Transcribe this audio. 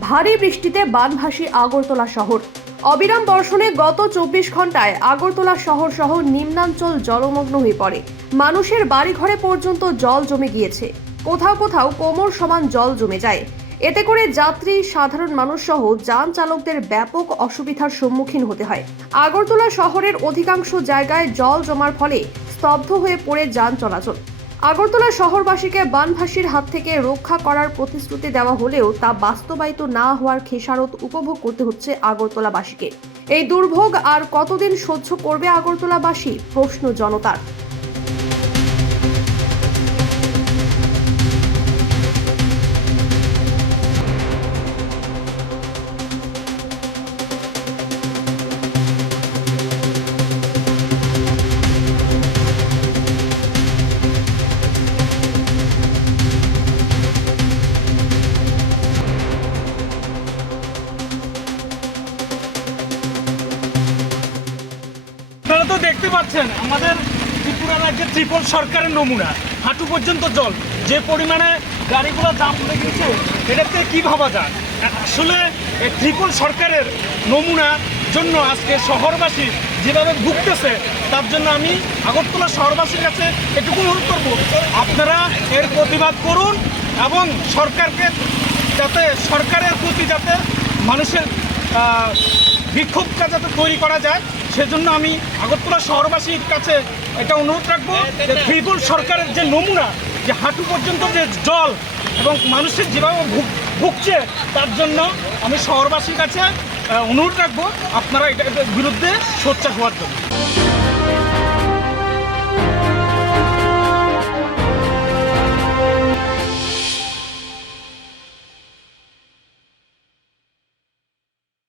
ভারী বৃষ্টিতে বানভাসী আগরতলা শহর। অবিরাম বর্ষণে গত চব্বিশ ঘন্টায় আগরতলা শহর সহ নিম্নাঞ্চল জলমগ্ন হয়ে পড়ে। মানুষের বাড়িঘরে পর্যন্ত জল জমে গিয়েছে। কোথাও কোথাও কোমর সমান জল জমে যায়। এতে করে যাত্রী, সাধারণ মানুষ সহ যান চালকদের ব্যাপক অসুবিধার সম্মুখীন হতে হয়। আগরতলা শহরের অধিকাংশ জায়গায় জল জমার ফলে স্তব্ধ হয়ে পড়ে যান চলাচল। আগরতলা শহরবাসীকে বানভাসির হাত থেকে রক্ষা করার প্রতিশ্রুতি দেওয়া হলেও তা বাস্তবায়িত না হওয়ার খেসারত উপভোগ করতে হচ্ছে আগরতলাবাসীকে। এই দুর্ভোগ আর কতদিন সহ্য করবে আগরতলাবাসী? প্রশ্ন জনতার। দেখতে পাচ্ছেন, আমাদের ত্রিপুরা রাজ্যের ত্রিপল সরকারের নমুনা। হাঁটু পর্যন্ত জল। যে পরিমাণে গাড়িগুলো জাম পড়ে গেছে এটাতে কী ভাবা যায়? আসলে ত্রিপল সরকারের নমুনার জন্য আজকে শহরবাসী যেভাবে ভুগতেছে, তার জন্য আমি আগরতলা শহরবাসীর কাছে এটুকু অনুরোধ করব, আপনারা এর প্রতিবাদ করুন এবং সরকারকে যাতে, সরকারের প্রতি যাতে মানুষের বিক্ষোভটা যাতে তৈরি করা যায়, সেজন্য আমি আগরতলা শহরবাসীর কাছে এটা অনুরোধ রাখব যে ত্রিপুল সরকারের যে নমুনা, যে হাঁটু পর্যন্ত যে জল এবং মানুষের যেভাবে ভুগ- ভুগছে, তার জন্য আমি শহরবাসীর কাছে অনুরোধ রাখব আপনারা এটা বিরুদ্ধে সোচ্চার হওয়ার জন্য।